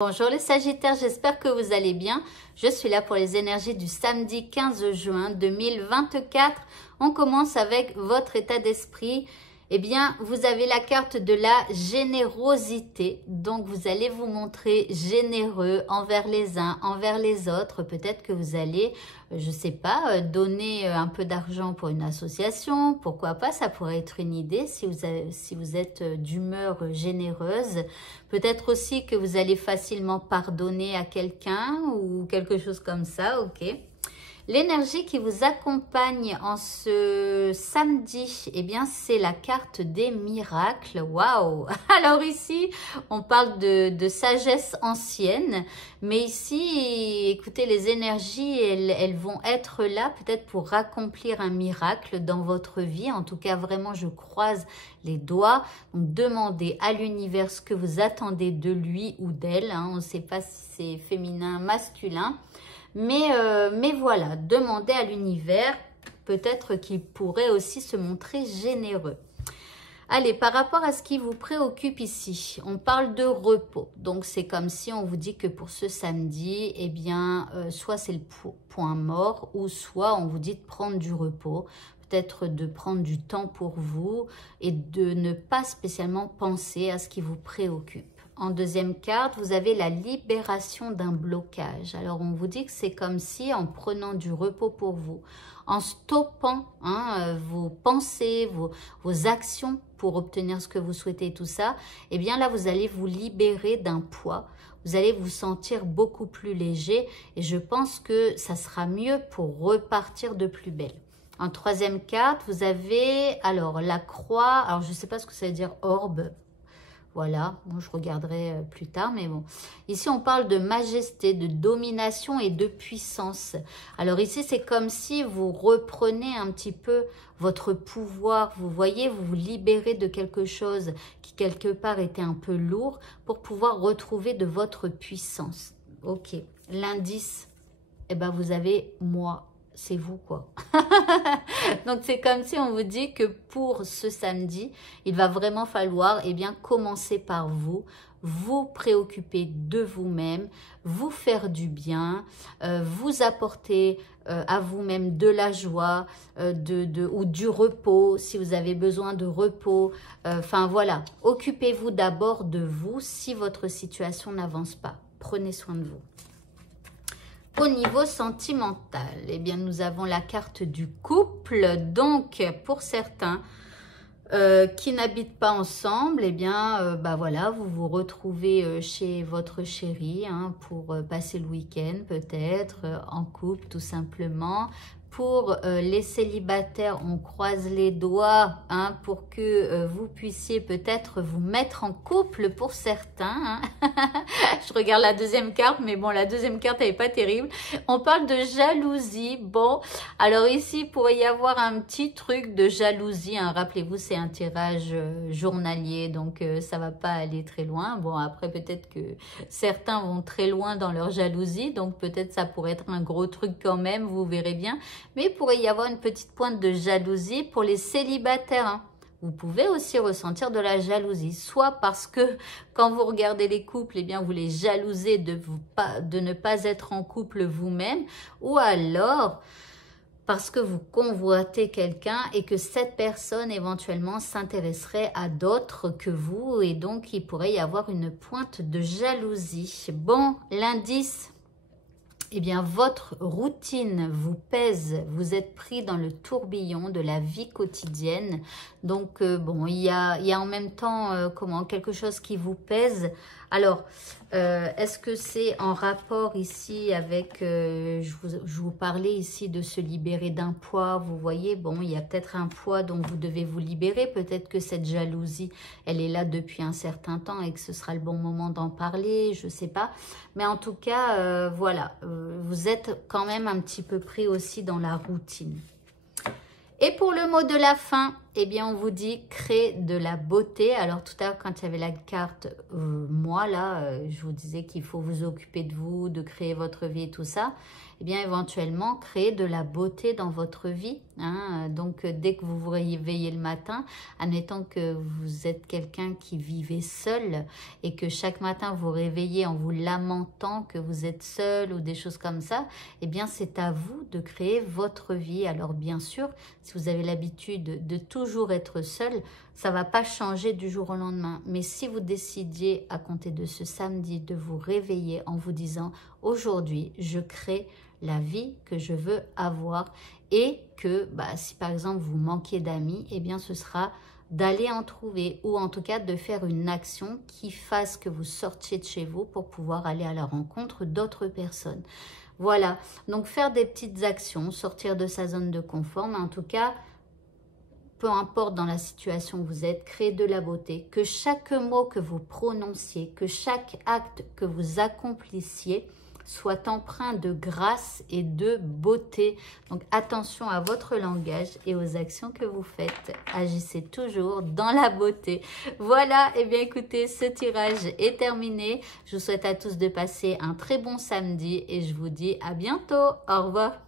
Bonjour les Sagittaires, j'espère que vous allez bien. Je suis là pour les énergies du samedi 15 juin 2024. On commence avec votre état d'esprit. Eh bien, vous avez la carte de la générosité. Donc, vous allez vous montrer généreux envers les uns, envers les autres. Peut-être que vous allez, je ne sais pas, donner un peu d'argent pour une association. Pourquoi pas, ça pourrait être une idée si vous êtes d'humeur généreuse. Peut-être aussi que vous allez facilement pardonner à quelqu'un ou quelque chose comme ça, ok? L'énergie qui vous accompagne en ce samedi, eh bien, c'est la carte des miracles. Waouh! Alors ici, on parle de sagesse ancienne, mais ici, écoutez, les énergies, elles vont être là peut-être pour accomplir un miracle dans votre vie. En tout cas, vraiment, je croise les doigts. Donc, demandez à l'univers ce que vous attendez de lui ou d'elle. Hein. On ne sait pas si c'est féminin, masculin. Mais voilà, demandez à l'univers, peut-être qu'il pourrait aussi se montrer généreux. Allez, par rapport à ce qui vous préoccupe ici, on parle de repos. Donc, c'est comme si on vous dit que pour ce samedi, eh bien, soit c'est le point mort, ou soit on vous dit de prendre du repos. Peut-être de prendre du temps pour vous et de ne pas spécialement penser à ce qui vous préoccupe. En deuxième carte, vous avez la libération d'un blocage. Alors, on vous dit que c'est comme si, en prenant du repos pour vous, en stoppant vos pensées, vos actions pour obtenir ce que vous souhaitez, tout ça, eh bien là, vous allez vous libérer d'un poids. Vous allez vous sentir beaucoup plus léger et je pense que ça sera mieux pour repartir de plus belle. En troisième carte, vous avez alors la croix. Alors, je ne sais pas ce que ça veut dire orbe. Voilà, moi je regarderai plus tard, mais bon. Ici, on parle de majesté, de domination et de puissance. Alors ici, c'est comme si vous reprenez un petit peu votre pouvoir. Vous voyez, vous vous libérez de quelque chose qui, quelque part, était un peu lourd pour pouvoir retrouver de votre puissance. Ok, l'indice, eh ben, vous avez moi. C'est vous quoi. Donc c'est comme si on vous dit que pour ce samedi, il va vraiment falloir bien commencer par vous, vous préoccuper de vous-même, vous faire du bien, vous apporter à vous-même de la joie ou du repos si vous avez besoin de repos. Enfin voilà, occupez-vous d'abord de vous si votre situation n'avance pas. Prenez soin de vous. Au niveau sentimental, eh bien, nous avons la carte du couple. Donc, pour certains qui n'habitent pas ensemble, eh bien, voilà, vous vous retrouvez chez votre chéri pour passer le week-end, peut-être, en couple, tout simplement. Pour les célibataires, on croise les doigts pour que vous puissiez peut-être vous mettre en couple pour certains. Je regarde la deuxième carte, mais bon, la deuxième carte, elle n'est pas terrible. On parle de jalousie. Bon, alors ici, il pourrait y avoir un petit truc de jalousie. Rappelez-vous, c'est un tirage journalier, donc ça ne va pas aller très loin. Bon, après, peut-être que certains vont très loin dans leur jalousie, donc peut-être ça pourrait être un gros truc quand même, vous verrez bien. Mais il pourrait y avoir une petite pointe de jalousie pour les célibataires. Vous pouvez aussi ressentir de la jalousie, soit parce que quand vous regardez les couples, eh bien vous les jalousez de ne pas être en couple vous-même, ou alors parce que vous convoitez quelqu'un et que cette personne éventuellement s'intéresserait à d'autres que vous, et donc il pourrait y avoir une pointe de jalousie. Bon, l'indice, eh bien, votre routine vous pèse, vous êtes pris dans le tourbillon de la vie quotidienne. Donc, bon, il y a en même temps quelque chose qui vous pèse. Alors, est-ce que c'est en rapport ici avec, je vous parlais ici de se libérer d'un poids, vous voyez, bon, il y a peut-être un poids dont vous devez vous libérer, peut-être que cette jalousie, elle est là depuis un certain temps et que ce sera le bon moment d'en parler, je ne sais pas. Mais en tout cas, voilà, vous êtes quand même un petit peu pris aussi dans la routine. Et pour le mot de la fin, eh bien, on vous dit créer de la beauté. Alors, tout à l'heure, quand il y avait la carte moi, là, je vous disais qu'il faut vous occuper de vous, de créer votre vie et tout ça. Eh bien, éventuellement, créer de la beauté dans votre vie. Hein. Donc, dès que vous vous réveillez le matin, admettons que vous êtes quelqu'un qui vivait seul et que chaque matin, vous vous réveillez en vous lamentant que vous êtes seul ou des choses comme ça, eh bien, c'est à vous de créer votre vie. Alors, bien sûr, si vous avez l'habitude de toujours être seul, ça ne va pas changer du jour au lendemain. Mais si vous décidiez à compter de ce samedi de vous réveiller en vous disant « Aujourd'hui, je crée la vie que je veux avoir » et que si par exemple vous manquez d'amis, eh bien ce sera d'aller en trouver ou en tout cas de faire une action qui fasse que vous sortiez de chez vous pour pouvoir aller à la rencontre d'autres personnes. Voilà, donc faire des petites actions, sortir de sa zone de confort, mais en tout cas, peu importe dans la situation où vous êtes, créer de la beauté, que chaque mot que vous prononciez, que chaque acte que vous accomplissiez soit empreint de grâce et de beauté. Donc attention à votre langage et aux actions que vous faites. Agissez toujours dans la beauté. Voilà, et bien écoutez, ce tirage est terminé. Je vous souhaite à tous de passer un très bon samedi et je vous dis à bientôt. Au revoir.